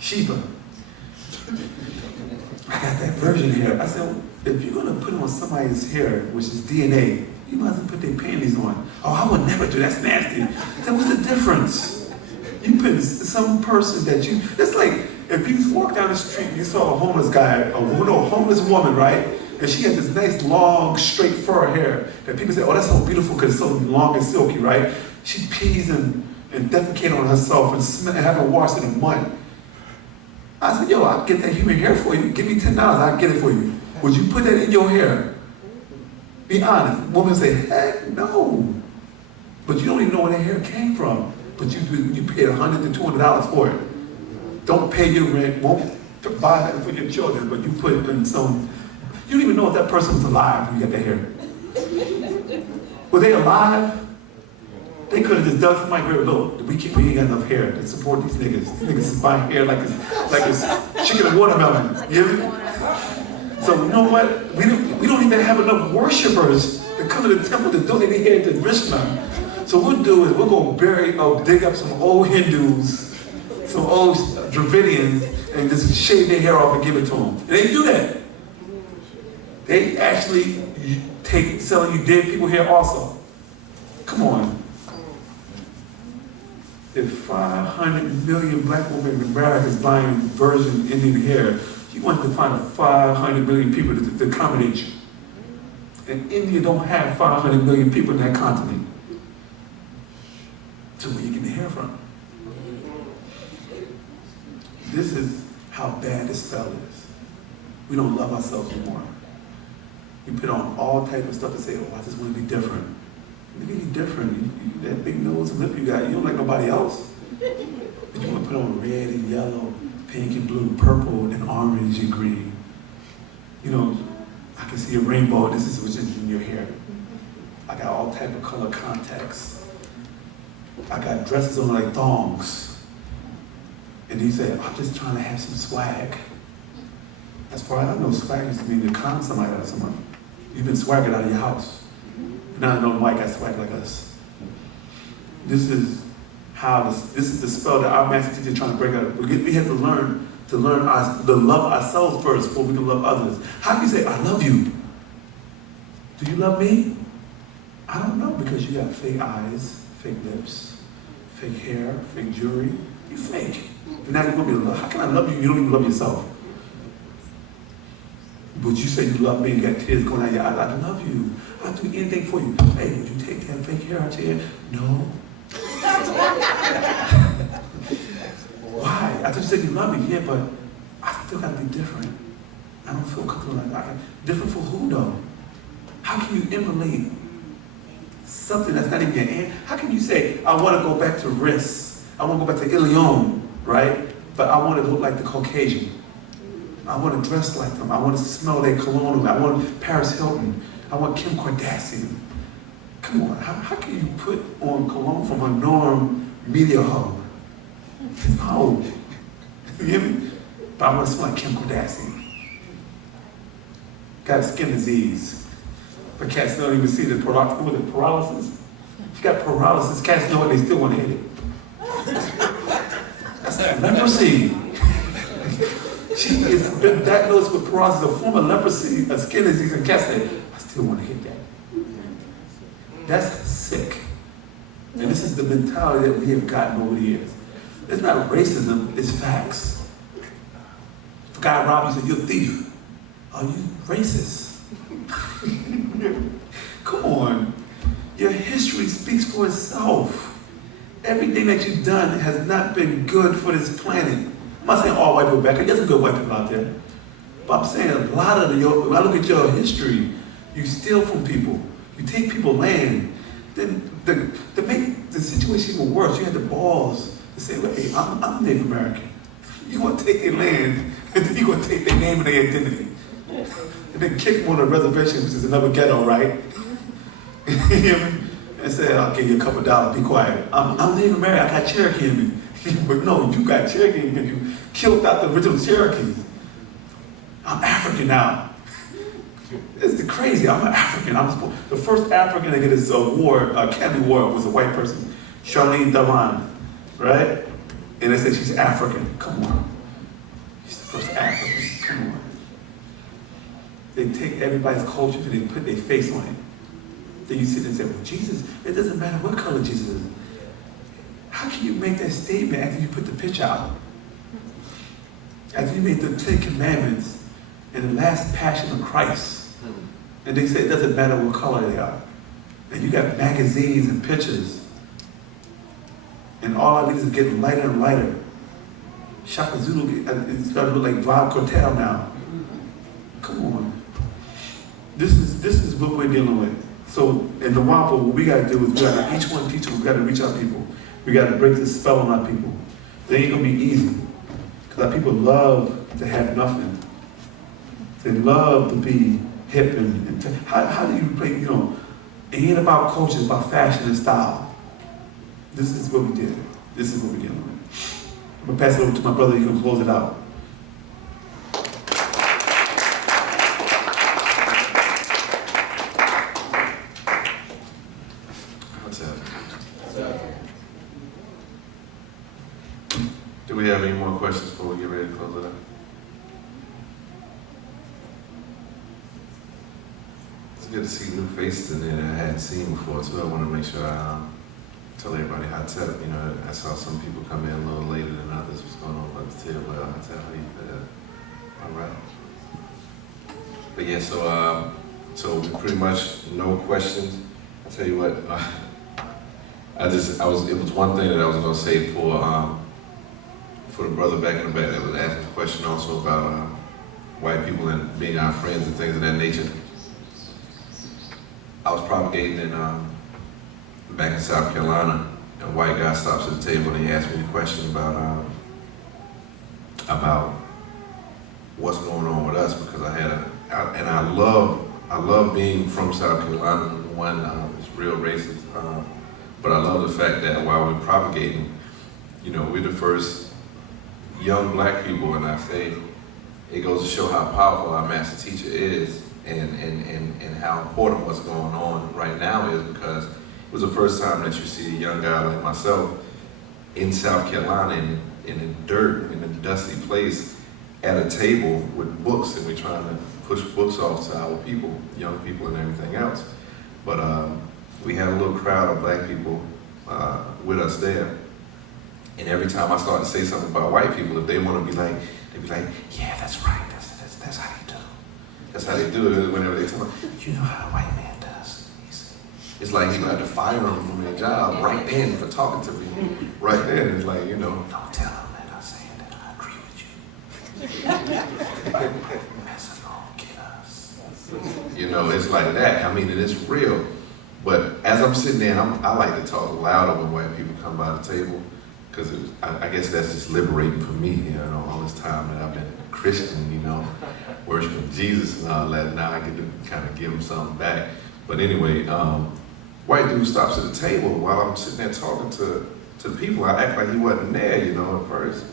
Sheba. I got that version here. I said, well, if you're gonna put on somebody's hair, which is DNA, you might as well put their panties on. Oh, I would never do, that's nasty. I said, what's the difference? You put some person that you, it's like, if you walk down the street and you saw a homeless guy, a homeless woman, right? And she had this nice, long, straight fur hair that people say, oh, that's so beautiful because it's so long and silky, right? She pees and defecate on herself and have her washed in the mud. I said, yo, I'll get that human hair for you. Give me $10, I'll get it for you. Would you put that in your hair? Be honest. Woman say, heck no. But you don't even know where that hair came from. But you paid $100 to $200 for it. Don't pay your rent, won't buy that for your children, but you put it in some, you don't even know if that person was alive when you got that hair. Were they alive? They could have just done something like, look, we ain't got enough hair to support these niggas. These niggas is buying hair like it's chicken and watermelon. You hear me? So you know what? We don't even have enough worshipers to come to the temple to donate their hair to Krishna. So what we'll do is we'll go dig up some old Hindus, some old Dravidians, and just shave their hair off and give it to them. And they do that. They actually selling you dead people hair also. Come on. If 500 million black women in America is buying virgin Indian hair, you want to find 500 million people to accommodate you. And India don't have 500 million people in that continent. So where you get the hair from? This is how bad this spell is. We don't love ourselves anymore. We put on all type of stuff to say, oh, I just want to be different. Maybe you're different. That big nose and lip you got, you don't like nobody else. But you want to put on red and yellow, pink and blue, purple and orange and green. You know, I can see a rainbow, this is what's in your hair. I got all type of color contacts. I got dresses on like thongs. And he said, I'm just trying to have some swag. As far as I know, swag used to mean to con somebody out of someone. You've been swagging out of your house. Now I know Mike got swag like us. This is the spell that our master teacher is trying to break out. We have to learn to love ourselves first before we can love others. How can you say, I love you? Do you love me? I don't know, because you got fake eyes, fake lips, fake hair, fake jewelry. You fake. And now you want me to love. How can I love you? You don't even love yourself. But you say you love me and you got tears going out your eyes. I love you. I'll do anything for you. Hey, would you take that fake hair out your hair? No. Why? I thought you said you love me. Yeah, but I still got to be different. I don't feel comfortable like that. Different for who though? How can you emulate something that's not even your hand? How can you say, I want to go back to Riss. I want to go back to Ilion, right? But I want to look like the Caucasian. I want to dress like them. I want to smell their cologne. I want Paris Hilton. I want Kim Kardashian. Come on, how can you put on cologne from a norm media hub? No. You hear me? But I want to smell like Kim Kardashian. Got a skin disease. But cats don't even see the paralysis. She got paralysis. Cats know it, they still want to hit it. That's that leprosy. She has been diagnosed with paralysis, a form of leprosy, a skin disease, and cats say, I still want to hit that. That's sick. And this is the mentality that we have gotten over the years. It's not racism, it's facts. If a guy robbed you, said, you're a thief. Are you racist? Come on. Your history speaks for itself. Everything that you've done has not been good for this planet. I'm not saying all white people back, there's some good white people out there. But I'm saying a lot of when I look at your history, you steal from people, you take people's land. Then to make the situation even worse, you had the balls to say, well, hey, I'm Native American. You're going to take their land, and then you're going to take their name and their identity. And then kick them on a reservation, which is another ghetto, right? You hear me? And say, I'll give you a couple dollars, be quiet. I'm Native American, I got Cherokee in me. But no, you got Cherokee because you killed out the original Cherokees. I'm African now. It's crazy, I'm an African. The first African to get his award, Academy Award, was a white person, Charlene Theron, right? And they said she's African. Come on. they take everybody's culture and they put their face on it. Then you sit and say, well, Jesus, it doesn't matter what color Jesus is. How can you make that statement after you put the picture out? After you made the 10 Commandments and the last passion of Christ. And they say it doesn't matter what color they are. And you got magazines and pictures. And all our leaders are getting lighter and lighter. Shaka Zulu is starting to look like Bob Cortell now. Come on. This is what we're dealing with. So in the Wu-nuwaupu, what we got to do is we got to, each one teacher, we got to reach our people. We got to break this spell on our people. It ain't going to be easy. Because our people love to have nothing. They love to be hip and how do you play, you know, it ain't about culture, it's about fashion and style. This is what we did. This is what we're dealing with. I'm going to pass it over to my brother, you can close it out. Do we have any more questions before we get ready to close it up? It's good to see new faces in there that I hadn't seen before, so I want to make sure I tell everybody how to, you know, I saw some people come in a little later than others. What's going on at the table? How do you feel? All right. But yeah, so pretty much no questions. I tell you what, it was one thing that I was going to say for the brother back in the back that was asking a question also about white people and being our friends and things of that nature. I was propagating back in South Carolina, and a white guy stops at the table and he asked me a question about what's going on with us, because I love being from South Carolina. One, it's real racist, but I love the fact that while we're propagating, you know, we're the first young black people, and I say it goes to show how powerful our master teacher is, and how important what's going on right now is, because it was the first time that you see a young guy like myself in South Carolina in the dirt, in a dusty place, at a table with books, and we're trying to push books off to our people, young people and everything else. But we had a little crowd of black people with us there. And every time I start to say something about white people, if they want to be like, they'd be like, yeah, that's right, that's how they do. That's how they do it whenever they tell me, you know how a white man does. It's like you had to fire them from their job right then for talking to me. Right then, it's like, you know, don't tell them that I'm saying that I agree with you. Messing on, get us. You know, it's like that. I mean, it is real. But as I'm sitting there, I like to talk louder when white people come by the table. Because I guess that's just liberating for me, you know, all this time that I've been a Christian, you know, worshiping Jesus and all that. Now I get to kind of give him something back. But anyway, white dude stops at the table while I'm sitting there talking to people. I act like he wasn't there, you know, at first.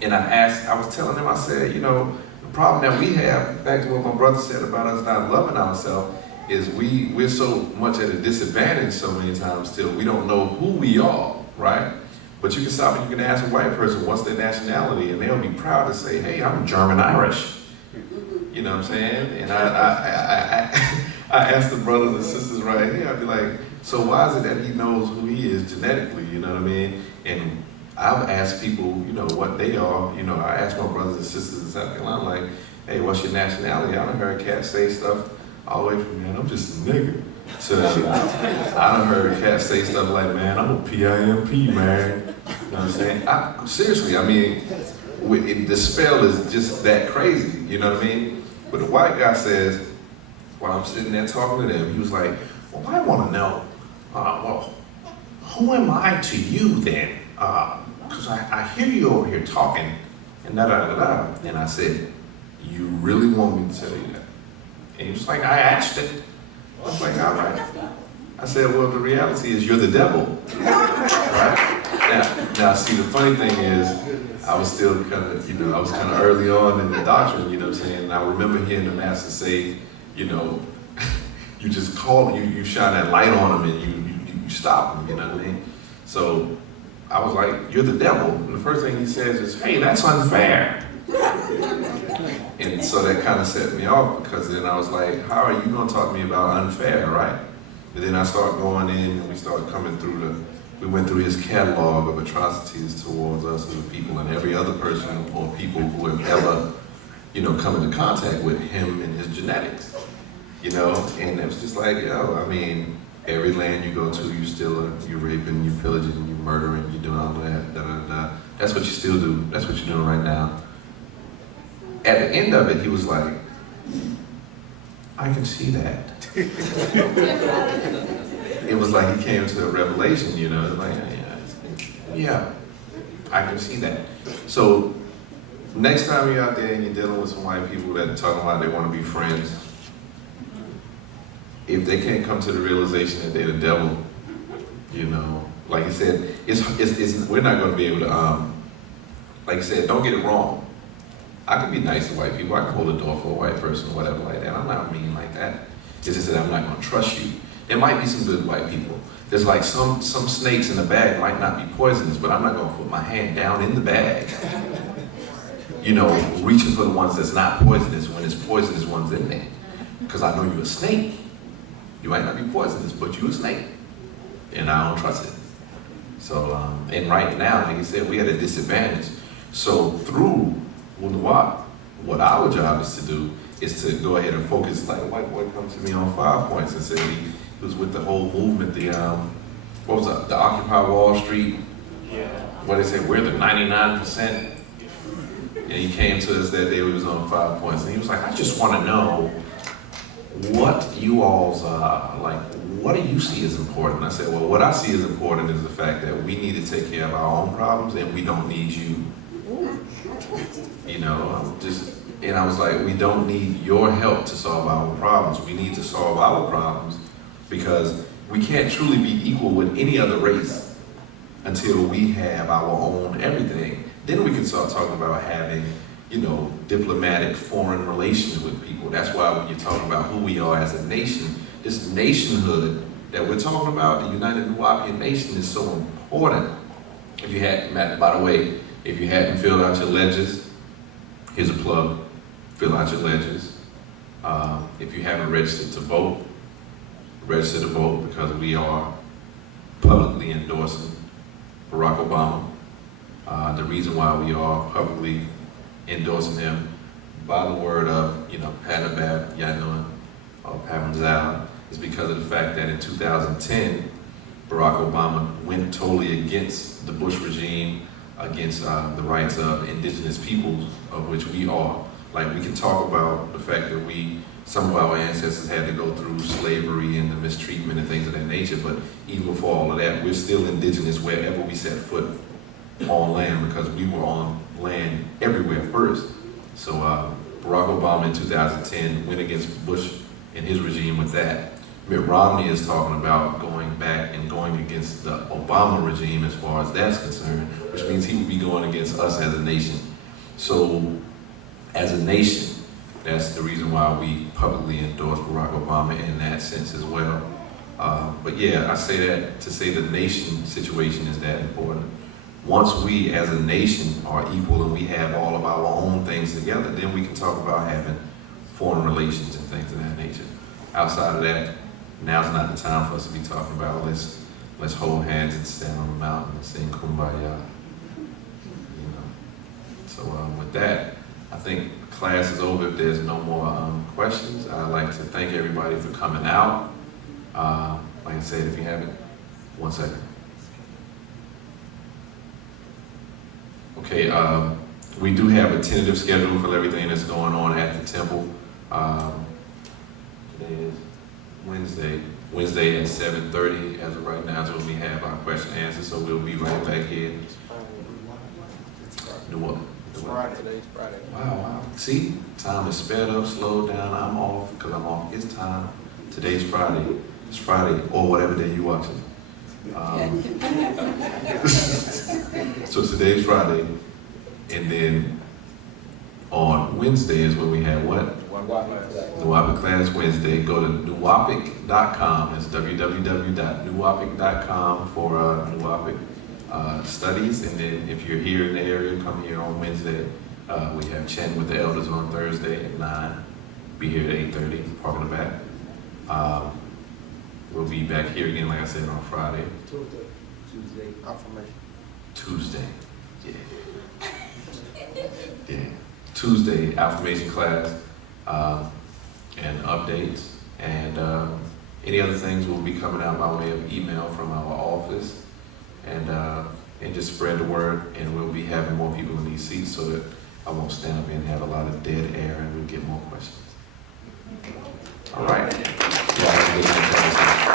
And I was telling him, I said, you know, the problem that we have, back to what my brother said about us not loving ourselves, is we're so much at a disadvantage so many times still. We don't know who we are, right? But you can stop and you can ask a white person what's their nationality, and they'll be proud to say, hey, I'm German-Irish. You know what I'm saying? And I ask the brothers and sisters right here, I'd be like, so why is it that he knows who he is genetically, you know what I mean? And I've asked people, you know, what they are. You know, I ask my brothers and sisters in South Carolina, like, hey, what's your nationality? I done heard cats say stuff all the way from, man, I'm just a nigga. So I done heard cats say stuff like, man, I'm a PIMP, man. You know what I'm saying? Seriously, I mean, the spell is just that crazy, you know what I mean? But the white guy says, while I'm sitting there talking to them, he was like, well, I want to know, well, who am I to you then? Because I hear you over here talking, and da-da-da-da. And I said, you really want me to tell you that? And he was like, I asked it. I was like, all right. I said, well, the reality is you're the devil, right? Now, see, the funny thing is, I was still kind of, you know, I was kind of early on in the doctrine, you know what I'm saying? And I remember hearing the master say, you know, you just call, you shine that light on them and you stop them, you know what I mean? So I was like, you're the devil. And the first thing he says is, hey, that's unfair. And so that kind of set me off, because then I was like, how are you going to talk to me about unfair, right? And then I started going in, and we started coming through we went through his catalog of atrocities towards us as a people, and every other person or people who have ever, come into contact with him and his genetics, and it was just like, I mean, every land you go to, you stealing, you're raping, you're pillaging, you're murdering, you're doing all that, da-da-da. That's what you still do. That's what you're doing right now. At the end of it, he was like, I can see that. It was like he came to a revelation, like, yeah, I can see that. So next time you're out there and you're dealing with some white people that are talking about they want to be friends, if they can't come to the realization that they're the devil, like you said, we're not going to be able to, like you said, don't get it wrong. I can be nice to white people. I can hold a door for a white person or whatever like that. I'm not mean like that. It's just that I'm not going to trust you. There might be some good white people. There's like some snakes in the bag might not be poisonous, but I'm not going to put my hand down in the bag, reaching for the ones that's not poisonous when it's poisonous ones in there. Because I know you're a snake. You might not be poisonous, but you're a snake. And I don't trust it. So, and right now, like you said, we at a disadvantage. So through Wu-nuwaupu, what our job is to do is to go ahead and focus, like a white boy comes to me on 5 points and said he was with the whole movement, the Occupy Wall Street, what they say, we're the 99%. And he came to us that day, we was on 5 points, and he was like, I just want to know what you all's, what do you see as important? I said, well, what I see as important is the fact that we need to take care of our own problems and we don't need you. And I was like, we don't need your help to solve our own problems. We need to solve our problems because we can't truly be equal with any other race until we have our own everything. Then we can start talking about having, diplomatic foreign relations with people. That's why when you're talking about who we are as a nation, this nationhood that we're talking about, the United Nuwaupian Nation, is so important. If you had, by the way, if you hadn't filled out your ledgers, here's a plug, fill out your ledgers. If you haven't registered to vote, register to vote, because we are publicly endorsing Barack Obama. The reason why we are publicly endorsing him by the word of, Panabab Yanun or Pamanzal is because of the fact that in 2010, Barack Obama went totally against the Bush regime, against the rights of indigenous peoples, of which we are. Like, we can talk about the fact that some of our ancestors had to go through slavery and the mistreatment and things of that nature, but even before all of that, we're still indigenous wherever we set foot on land, because we were on land everywhere first. So Barack Obama in 2010 went against Bush and his regime with that. Mitt Romney is talking about going back and going against the Obama regime as far as that's concerned, which means he would be going against us as a nation. So as a nation, that's the reason why we publicly endorse Barack Obama in that sense as well. But yeah, I say that to say the nation situation is that important. Once we as a nation are equal and we have all of our own things together, then we can talk about having foreign relations and things of that nature. Outside of that, now's not the time for us to be talking about let's hold hands and stand on the mountain and sing Kumbaya. So with that, I think class is over. If there's no more questions, I'd like to thank everybody for coming out. Like I said, if you haven't, 1 second. Okay, we do have a tentative schedule for everything that's going on at the temple. Today is Wednesday. Wednesday at 7:30 as of right now is when we have our question and answer, so we'll be right back here. Today's Friday. Wow. See, time is sped up, slowed down. I'm off because I'm off his time. Today's Friday. It's Friday, or whatever day you watch it. So today's Friday, and then on Wednesday is when we have what? Nuwaupic class Wednesday. Go to nuwaupic.com. That's www.nuwaupic.com for Nuwaupic studies. And then if you're here in the area, come here on Wednesday We have Chatting with the Elders on Thursday at 9. Be here at 8:30, park in the back. We'll be back here again, like I said, on Friday. Tuesday, affirmation. Tuesday. Yeah. Yeah. Tuesday, affirmation class, and updates. And any other things will be coming out by way of email from our office. And just spread the word. And we'll be having more people in these seats so that I won't stand up and have a lot of dead air and we'll get more questions. All right. Yeah,